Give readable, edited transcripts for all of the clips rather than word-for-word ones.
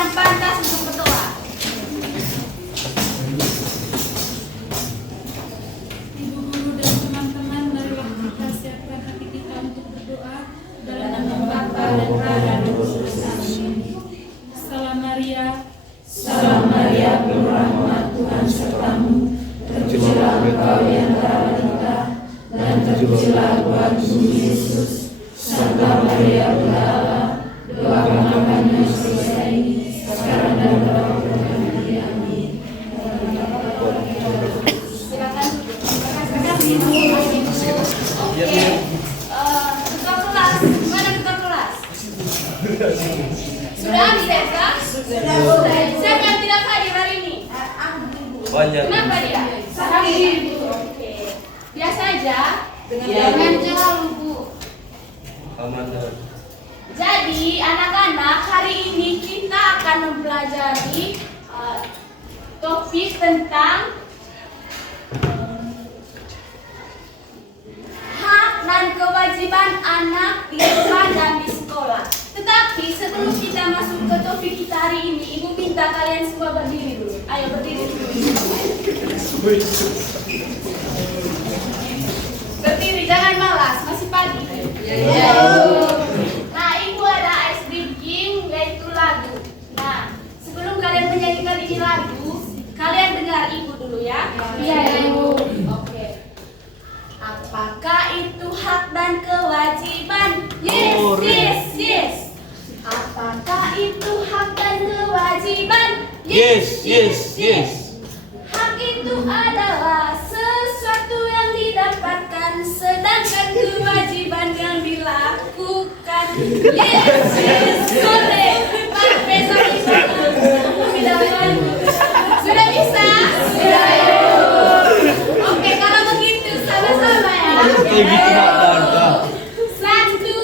yang pantas untuk berdoa. Ibu guru dan teman-teman, marilah kita siapkan hati kita untuk berdoa dalam nama Bapa dan Putra dan Roh Kudus. Amin. Salam Maria, Salam Maria, penuh rahmat, Tuhan sertamu. Terpujilah engkau di antara wanita, dan terpujilah buah tubuh Yesus. Santa Maria, Bunda Allah, doakan kami yang dosa ini, sekarang dan pada waktu kami. Amin. Silakan duduk. Oke. Ketua kelas, mana ketua kelas? Sudah hadir kah? Sudah. Siapa yang tidak hadir hari ini? Banyak. Kenapa dia? Sakit. Oke. Biasa aja. Dengan jalan Bu. Amanah. Jadi anak-anak, hari ini kita akan mempelajari topik tentang hak dan kewajiban anak di rumah dan di sekolah. Tetapi sebelum kita masuk ke topik kita hari ini, Ibu minta kalian semua berdiri dulu. Ayo berdiri dulu. Berdiri, jangan malas, masih pagi. Nah, Ibu ada ice drinking, yaitu lagu. Nah, sebelum kalian menyanyikan ini lagu, kalian dengar Ibu dulu ya. Iya, Ibu. Oke. Apakah itu hak dan kewajiban? Yes. Apakah itu hak dan kewajiban? Yes. Hak itu adalah sesuatu yang didapatkan, sedangkan kewajiban yang dilakukan. Yes. Sore. Besok sudah bisa? Sudah. Oke, kalau begitu sama-sama ya. Satu,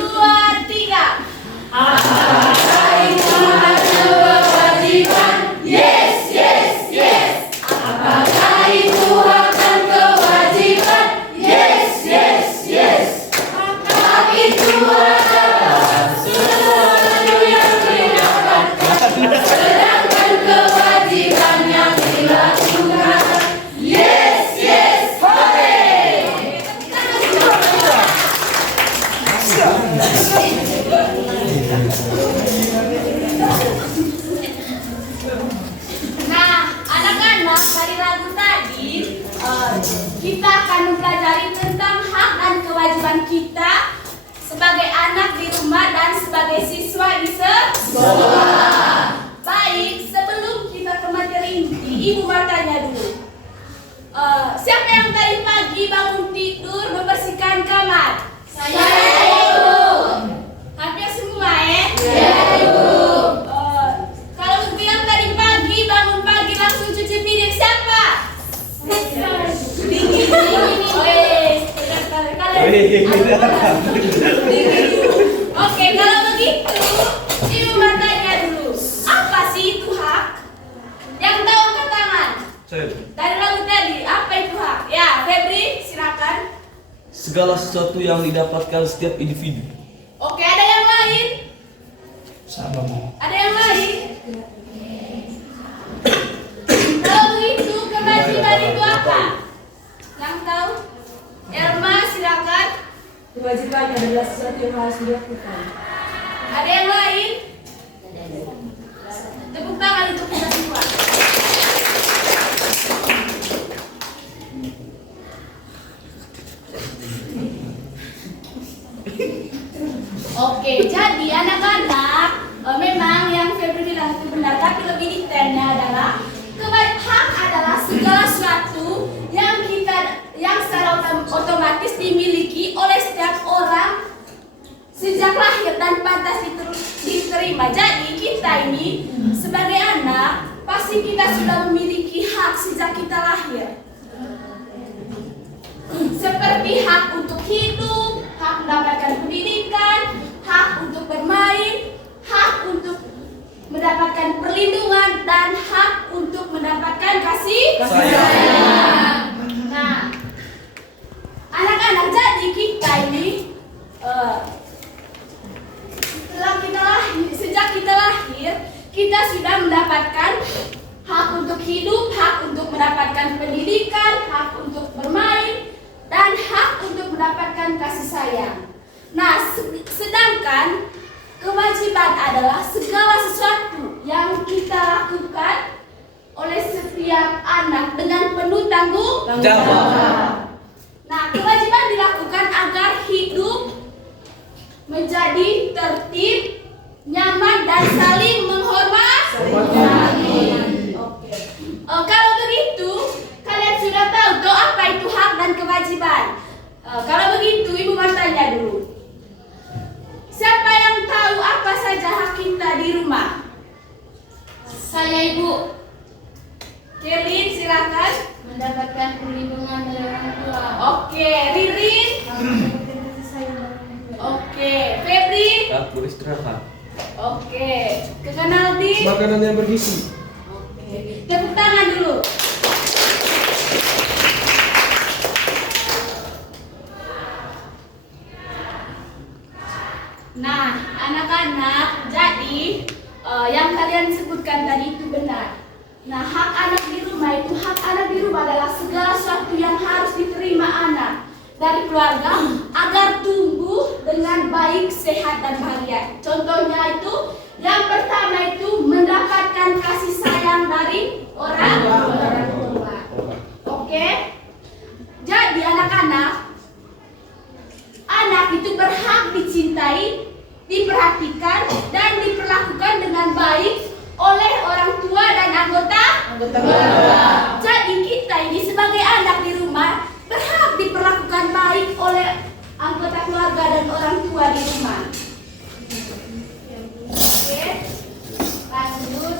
dua, tiga. Apakah itu hak dan kewajiban? Yes. Apakah itu hak dan kewajiban? Yes. Hak itu adalah sesuatu yang didapatkan, sedangkan kewajiban yang dilakukan. Yes. Hore! Nah, anak-anak, dari lagu tadi kita akan mempelajari tentang hak dan kewajiban kita sebagai anak di rumah dan sebagai siswa di sekolah. Baik, sebelum kita ke materi inti, Ibu mau tanya dulu. Siapa yang tadi pagi bangun tidur membersihkan kamar? Saya, Ibu. Hampir semua ya? Ya, Ibu. Kalau bilang tadi pagi, bangun pagi langsung cuci piring, siapa? Dingin. Oke, kalau begitu, Ibu mau tanya dulu, apa sih itu hak? Yang tahu angkat tangan. Dari lagu tadi, apa itu hak? Ya, Febri, silakan. Segala sesuatu yang didapatkan setiap individu. Oke, ada yang lain? Sama. Ada yang lain? Kalau begitu, kewajiban itu apa? Yang tahu? Elma, silakan. Kewajiban adalah sesuatu yang harus dilakukan. Ada yang lain? Tepuk tangan untuk kita semua. Oke, jadi anak-anak, memang yang Febri bilang itu benar, tapi lebih detailnya adalah hak adalah segala sesuatu yang secara otomatis dimiliki oleh setiap orang sejak lahir dan pantas diterima. Jadi kita ini sebagai anak pasti kita sudah memiliki hak sejak kita lahir. Seperti hak untuk hidup, hak mendapatkan pendidikan, hak untuk bermain, hak untuk mendapatkan perlindungan, dan hak untuk mendapatkan kasih sayang. Nah, anak-anak, jadi kita ini sejak kita lahir, kita sudah mendapatkan hak untuk hidup, hak untuk mendapatkan pendidikan, hak untuk bermain, dan hak untuk mendapatkan kasih sayang. Nah, sedangkan kewajiban adalah segala sesuatu yang kita lakukan oleh setiap anak dengan penuh tanggung jawab. Nah, kewajiban dilakukan agar hidup menjadi tertib, nyaman, dan saling menghormati. Oke. Kalau begitu, kalian sudah tahu toh apa itu hak dan kewajiban. Kalau begitu, Ibu mau tanya dulu. Siapa yang tahu apa saja hak kita di rumah? Saya, Ibu. Kelin, silakan. Mendapatkan perlindungan dari orang tua. Oke, Ririn. Oke, Febri. Hak beristirahat. Oke, Kekanaldi. Makanan yang bergizi. Oke, tepuk tangan dulu. Nah, anak-anak, jadi yang kalian sebutkan tadi itu benar. Nah, hak anak di rumah itu, hak anak di rumah adalah segala sesuatu yang harus diterima anak dari keluarga agar tumbuh dengan baik, sehat, dan bahagia. Contohnya itu, yang pertama itu mendapatkan kasih sayang dari orang tua. Oke? Jadi anak-anak, anak itu berhak dicintai, diperhatikan, dan diperlakukan dengan baik oleh orang tua dan anggota keluarga. Jadi kita ini sebagai anak di rumah berhak diperlakukan baik oleh anggota keluarga dan orang tua di rumah. Oke, lanjut.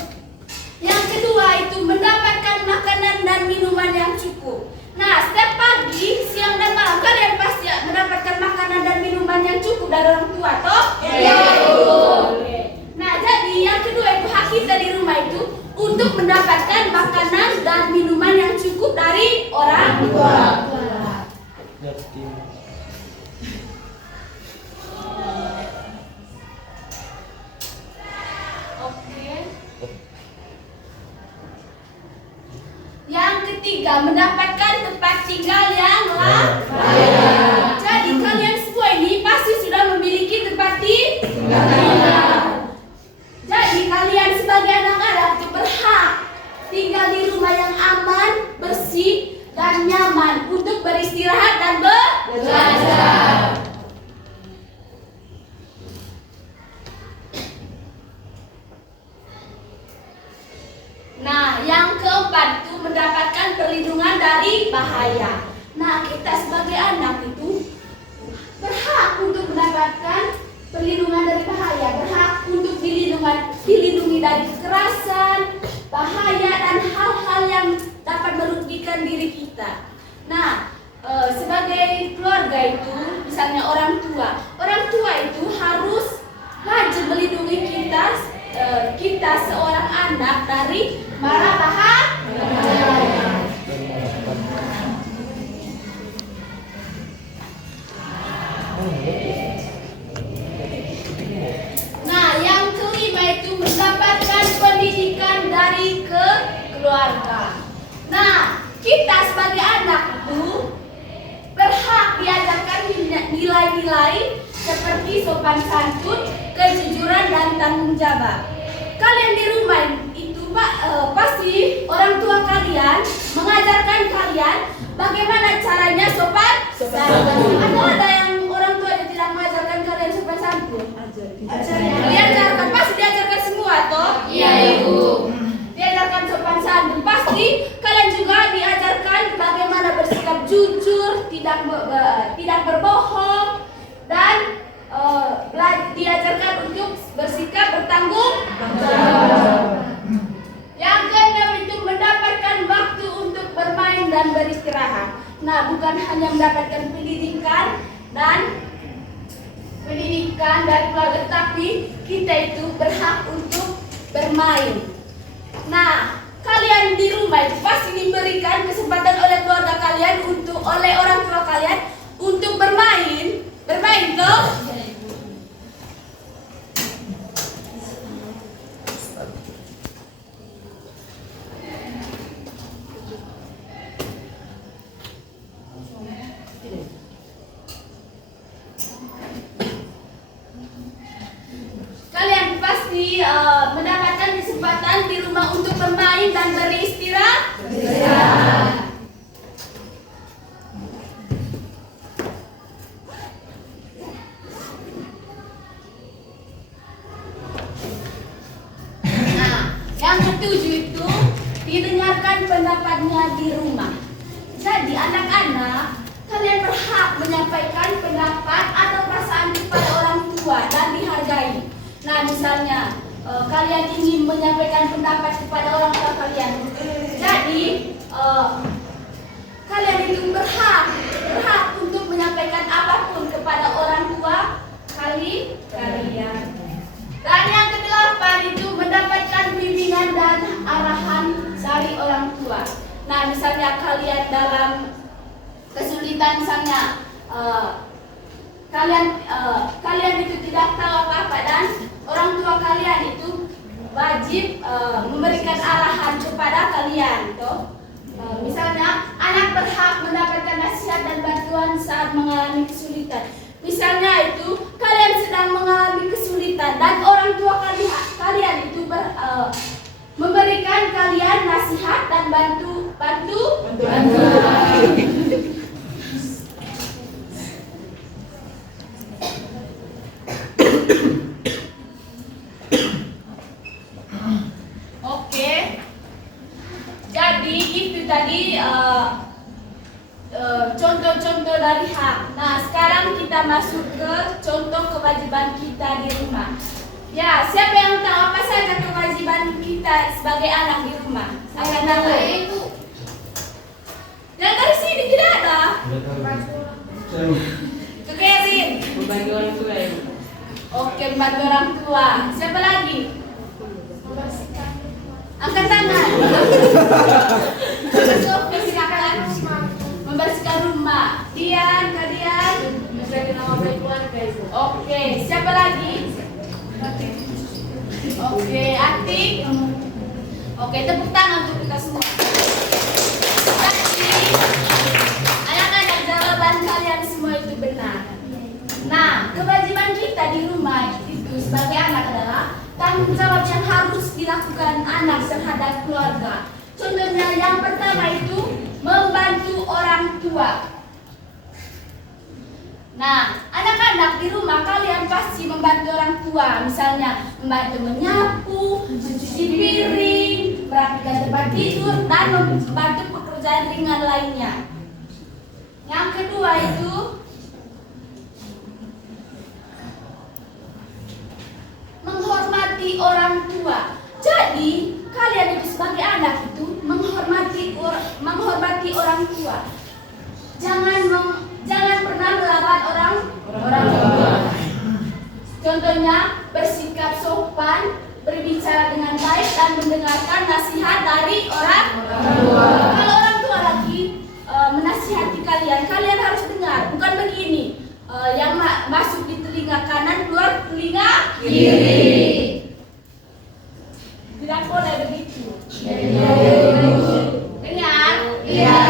Yang kedua itu mendapatkan makanan dan minuman yang cukup. Nah, setiap pagi, siang, dan malam kalian pasti mendapatkan makanan dan minuman yang cukup dari orang tua, toh? Iya, Ibu. Nah, jadi yang kedua itu hak kita di rumah itu untuk mendapatkan makanan dan minuman yang cukup dari orang tua. Oke. Yang ketiga, mendapatkan tempat tinggal yang layak. Jadi kalian semua ini pasti sudah memiliki tempat tinggal. Jadi kalian sebagai anak-anak berhak tinggal di rumah yang aman, bersih, dan nyaman untuk beristirahat dan belajar. Nah, yang keempat itu mendapatkan perlindungan dari bahaya. Nah, kita sebagai anak itu berhak untuk mendapatkan perlindungan dari bahaya, berhak untuk dilindungi dari kekerasan, bahaya, dan hal-hal yang dapat merugikan diri kita. Nah, sebagai keluarga itu, misalnya orang tua itu harus wajib melindungi kita seorang anak dari mara bahaya. Nah, yang kelima itu mendapatkan pendidikan dari keluarga. Nah, kita sebagai anak itu berhak diajarkan nilai-nilai seperti sopan santun, kejujuran, dan tanggung jawab. Kalian di rumah itu pasti orang tua kalian mengajarkan kalian bagaimana caranya sopan santun. Atau ada yang orang tuanya tidak mengajarkan kalian sopan santun? Diajarkan, pasti diajarkan semua toh? Iya, Ibu. Diajarkan sopan santun. Pasti kalian juga diajarkan bagaimana bersikap jujur, tidak berbohong, dan diajarkan untuk bersikap bertanggung jawab. Yang keenam itu mendapatkan waktu untuk bermain dan beristirahat. Nah, bukan hanya mendapatkan pendidikan dari keluarga, tapi kita itu berhak untuk bermain. Nah, kalian di rumah itu pasti diberikan kesempatan oleh keluarga kalian oleh orang tua kalian untuk bermain toh? Yang ketujuh itu didengarkan pendapatnya di rumah. Jadi anak-anak, kalian berhak menyampaikan pendapat atau perasaan kepada orang tua dan dihargai. Nah, misalnya kalian ingin menyampaikan pendapat kepada orang tua kalian. Jadi kalian itu berhak untuk menyampaikan apapun kepada orang tua kalian. Dan yang kedelapan itu mendapatkan bimbingan dan arahan dari orang tua. Nah, misalnya kalian dalam kesulitan, misalnya kalian itu tidak tahu apa-apa dan orang tua kalian itu wajib memberikan arahan kepada kalian, toh. Misalnya anak berhak mendapatkan nasihat dan bantuan saat mengalami kesulitan. Misalnya itu kalian sedang mengalami kesulitan dan orang tua kalian itu memberikan kalian nasihat dan bantu. Oke. Jadi itu tadi contoh-contoh dari hak. Nah, sekarang kita masuk ke contoh kewajiban kita di rumah. Ya, siapa yang tahu apa saja kewajiban kita sebagai anak di rumah? Saya tahu. Yang dari sini tidak ada. Itu Kevin. Membantu orang tua ya. Oke, membantu orang tua. Siapa lagi? Angkat tangan. Membersihkan rumah. Kalian. Menjaga nama baik keluarga itu. Oke, siapa lagi? Oke, Atik. Oke, tepuk tangan untuk kita semua. Jadi, anak-anak, jawaban kalian semua itu benar. Nah, kewajiban kita di rumah itu sebagai anak adalah tanggung jawab yang harus dilakukan anak terhadap keluarga. Contohnya yang pertama itu membantu orang tua. Nah, anak-anak di rumah kalian pasti membantu orang tua. Misalnya membantu menyapu, mencuci piring, merapikan tempat tidur, dan membantu pekerjaan ringan lainnya. Yang kedua itu menghormati orang tua. Jadi kalian itu sebagai anak itu menghormati orang tua. Jangan pernah melawan orang tua. Contohnya bersikap sopan, berbicara dengan baik dan mendengarkan nasihat dari orang tua. Kalau orang tua lagi menasihati kalian harus dengar. Bukan begini, yang masuk di telinga kanan keluar telinga kiri. Tidak boleh begitu. Dengar? Iya.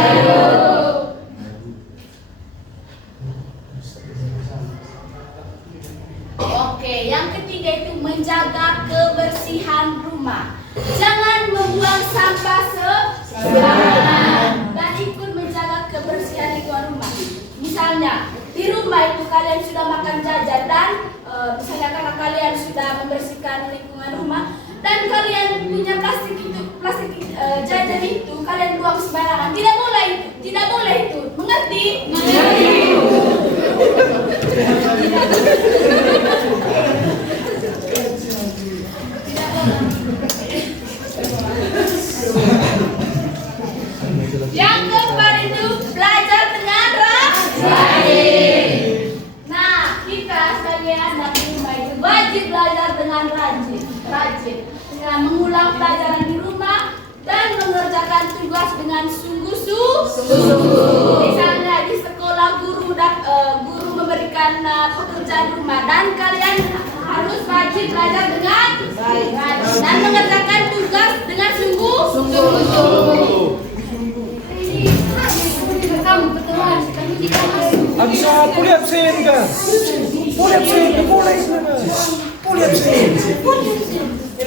Oke, yang ketiga itu menjaga kebersihan rumah. Jangan membuang sampah sembarangan dan ikut menjaga kebersihan lingkungan rumah. Misalnya di rumah itu kalian sudah makan jajan dan misalnya karena kalian sudah membersihkan lingkungan rumah dan kalian punya plastik jajan itu kalian buang sembarangan. Tidak boleh itu. Mengerti? Yang keempat itu belajar dengan rajin. Nah, kita sebagai anak di rumah itu wajib belajar dengan rajin. Dengan mengulang pelajaran di rumah dan mengerjakan tugas dengan sungguh-sungguh. Misalnya di sekolah guru memberikan pekerjaan rumah dan kalian harus wajib belajar dengan rajin dan mengerjakan tugas dengan sungguh-sungguh. Bisa boleh absen kan? Boleh absen, boleh absen.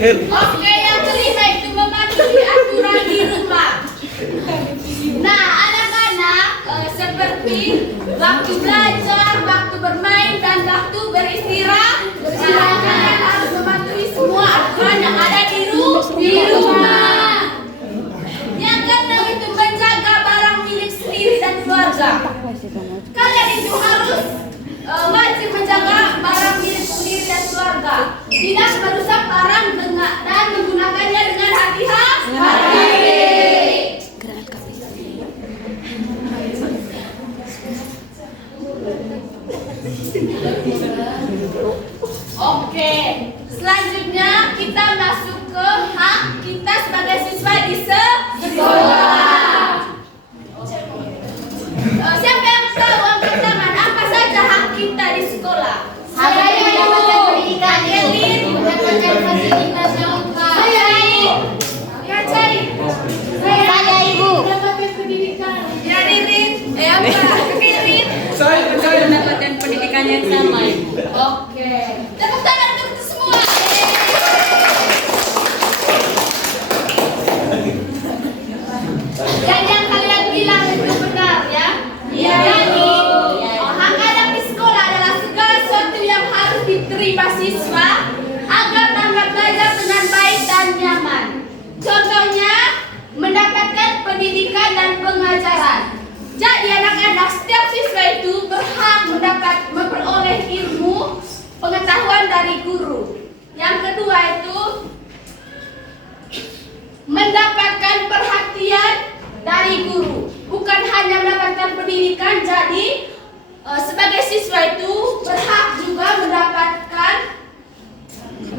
Oke, yang kelima itu mematuhi aturan di rumah. Nah, anak-anak seperti waktu belajar, waktu bermain, dan waktu beristirahat. Kalian harus mematuhi semua aturan yang ada di rumah. tidak merusak barang dan menggunakannya dengan hati-hati. Oke, selanjutnya kita masuk ke hak kita sebagai siswa di sekolah. Siapa yang tahu angkat tangan apa saja hak kita di sekolah? Saya mendapatkan pendidikan, Elin, mendapatkan fasilitas yang lengkap. ya cari. Saya ibu. Mendapatkan pendidikan. Ya Ririn, apa? Ririn. Saya mendapatkan pendidikan yang sama. Oke, tepuk tangan untuk kita semua. Dan yang kalian bilang itu benar ya. Iya. Jadi hak anak di sekolah adalah segala sesuatu yang harus diterima siswa agar dapat belajar dengan baik dan nyaman. Contohnya mendapatkan pendidikan dan pengajaran. Jadi anak-anak setiap siswa itu berhak memperoleh ilmu pengetahuan dari guru. Yang kedua itu mendapatkan perhatian dari guru. Bukan hanya mendapatkan pendidikan, jadi sebagai siswa itu berhak juga mendapatkan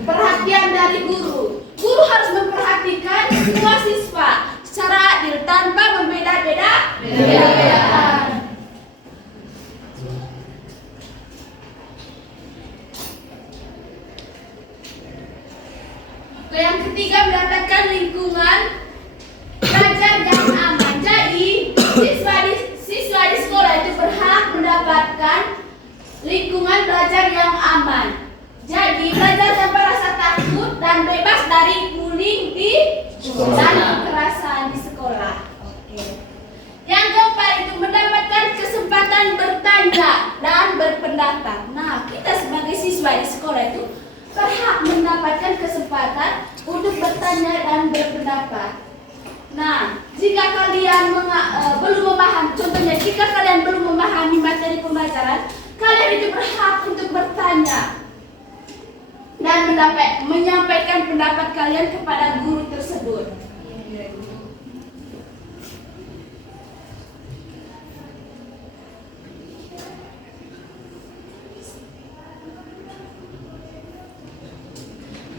perhatian dari guru. Guru harus memperhatikan semua siswa secara adil tanpa membeda-bedakan. Yang ketiga mendapatkan lingkungan belajar yang aman. Jadi siswa di sekolah itu berhak mendapatkan lingkungan belajar yang aman. Jadi belajar tanpa rasa takut dan bebas dari bullying dan kekerasan di sekolah. Oke. Yang keempat itu mendapatkan kesempatan bertanya dan berpendapat. Nah, kita sebagai siswa di sekolah itu berhak mendapatkan kesempatan untuk bertanya dan berpendapat. Nah, jika kalian belum memahami, contohnya jika kalian belum memahami materi pembelajaran, kalian itu berhak untuk bertanya dan menyampaikan pendapat kalian kepada guru tersebut.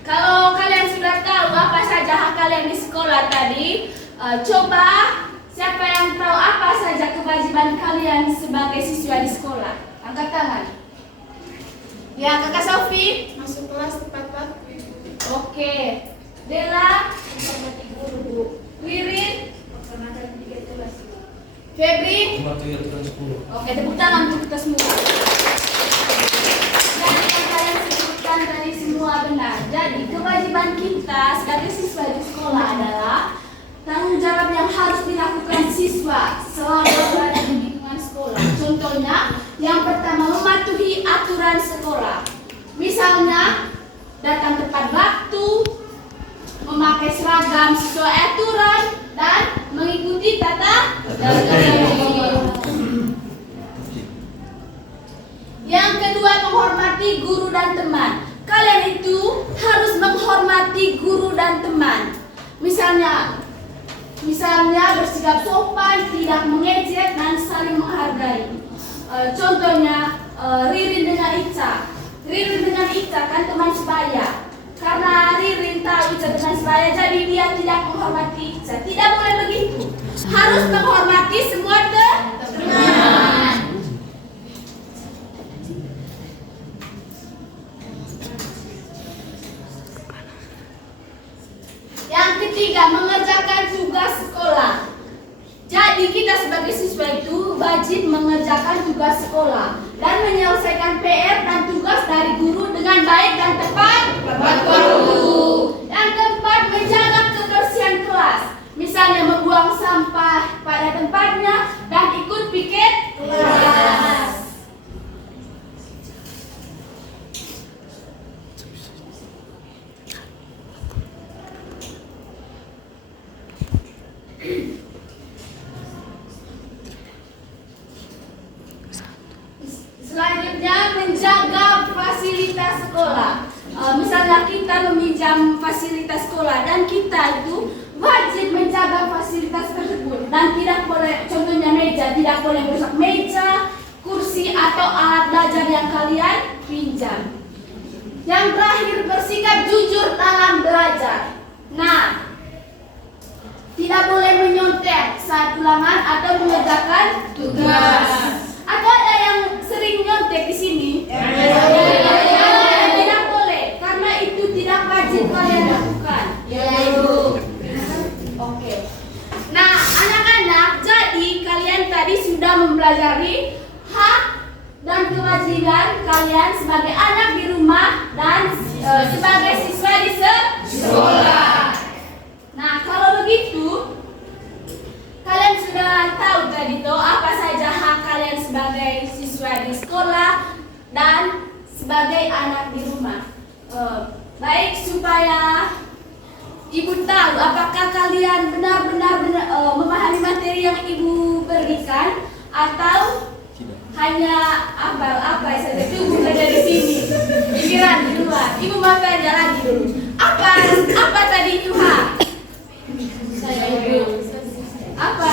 Kalau kalian sudah tahu apa saja hak kalian di sekolah tadi, coba siapa yang tahu apa saja kewajiban kalian sebagai siswa di sekolah? Angkat tangan. Ya, Kakak Sofi. Masuk kelas tepat waktu. Oke. Dela. Menghormati guru. Ririn. Melaksanakan 3 tugas. Febri. Mematuhi aturan sekolah. Oke, tepuk tangan untuk kita semua. Dan yang kalian sebutkan tadi semua benar. Jadi kewajiban kita sebagai siswa di sekolah adalah tanggung jawab yang harus dilakukan siswa selama berada di lingkungan sekolah. Contohnya, yang pertama mematuhi aturan sekolah. Misalnya, datang tepat waktu, memakai seragam sesuai aturan, dan mengikuti tata tertib. Yang kedua, menghormati guru dan teman. Kalian itu harus menghormati guru dan teman. Misalnya bersikap sopan, tidak mengejek, dan saling menghargai. Contohnya Ririn dengan Ica. Ririn dengan Ica kan teman sebaya. Karena Ririn tahu Ica teman sebaya, jadi dia tidak menghormati Ica. Tidak boleh begitu. Harus menghormati semua teman. Yang ketiga, mengerjakan tugas sekolah. Jadi kita sebagai siswa itu wajib mengerjakan tugas sekolah dan menyelesaikan PR dan tugas dari guru dengan baik dan tepat waktu. Yang keempat, menjaga kebersihan kelas. Misalnya membuang sampah pada tempatnya dan ikut piket kelas. Selanjutnya, menjaga fasilitas sekolah. Misalnya meminjam fasilitas sekolah dan kita itu wajib menjaga fasilitas tersebut dan tidak boleh, contohnya meja, tidak boleh merusak meja, kursi atau alat belajar yang kalian pinjam. Yang terakhir, bersikap jujur dalam belajar. Nah, tidak boleh menyontek saat ulangan atau mengerjakan tugas. Atau ada yang sering nyontek di sini? Tidak boleh, karena itu tidak wajib kalian lakukan. Oke. Nah, anak-anak, jadi kalian tadi sudah mempelajari hak dan kewajiban kalian sebagai anak di rumah dan sebagai siswa di sekolah. Nah, kalau begitu, kalian sudah tahu tadi tuh apa saja hak kalian sebagai siswa di sekolah dan sebagai anak di rumah. Baik, supaya Ibu tahu apakah kalian benar-benar memahami materi yang Ibu berikan atau hanya apa saja tunggu saja di sini, pikiran di luar. Ibu mau tanya lagi dulu. Apa tadi itu hak? Saya Ibu. Apa?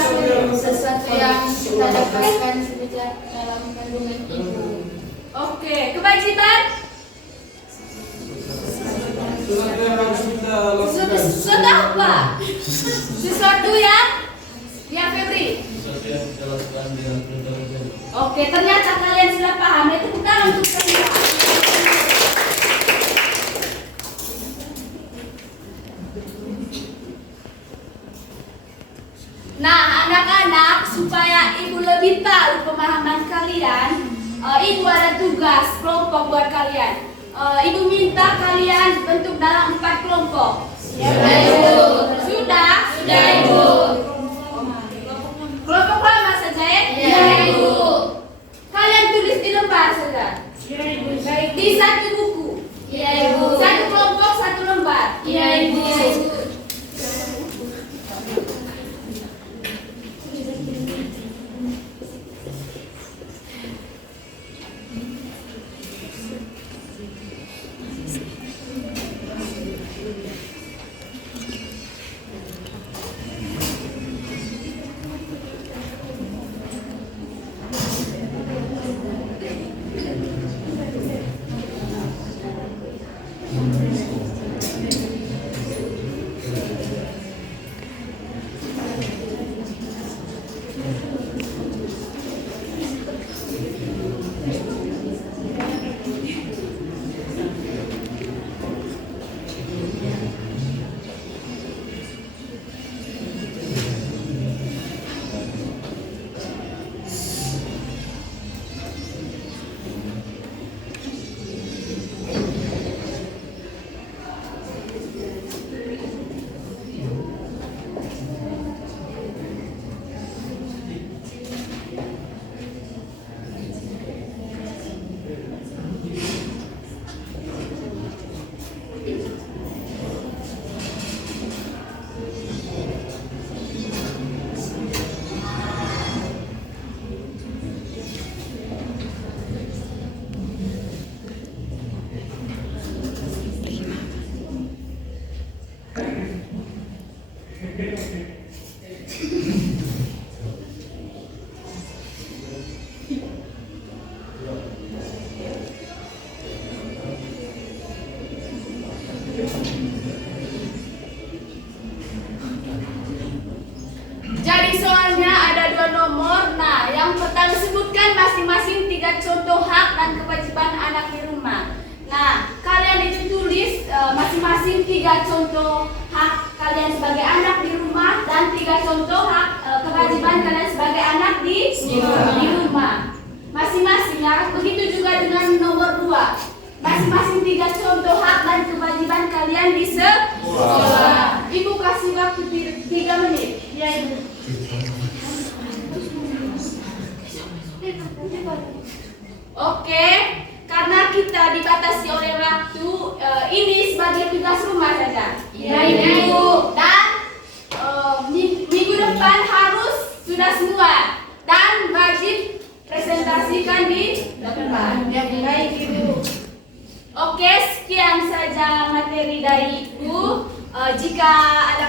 Sesuatu yang kita dapatkan sejak dalam kandungan Ibu. Oke, kewajiban? Sesuatu apa? Sesuatu yang? Ya, Febri. Oke, ternyata kalian sudah paham. Itu bukan untuk saya. Nah, anak-anak, supaya Ibu lebih tahu pemahaman kalian, Ibu ada tugas kelompok buat kalian. Ibu minta kalian bentuk dalam 4 kelompok. Ya, Ibu. Sudah? Sudah, Ibu. Kelompok lama saja ya? Ya, Ibu. Kalian tulis di lembar saja. Ya, Ibu. Baik, di satu buku. Ya, Ibu. Satu kelompok, satu lembar. Ya, Ibu. Jadi soalnya ada 2 nomor. Nah, yang pertama sebutkan masing-masing 3 contoh hak dan kewajiban anak di rumah. Nah, kalian itu tulis masing-masing 3 contoh hak kalian sebagai anak di rumah dan 3 contoh hak kewajiban kalian sebagai anak di rumah. Masing-masing ya. Begitu juga dengan nomor 2. Masing-masing 3 contoh hak dan kewajiban kalian di sekolah. Ibu kasih waktu 3 menit. Ya, Ibu. Oke, karena kita dibatasi oleh waktu, ini sebagai tugas rumah saja. Ya, Ibu. Dan minggu depan harus sudah semua dan wajib presentasikan di depan. Ya, baik, Ibu. Oke, sekian saja materi dari Ibu. Jika ada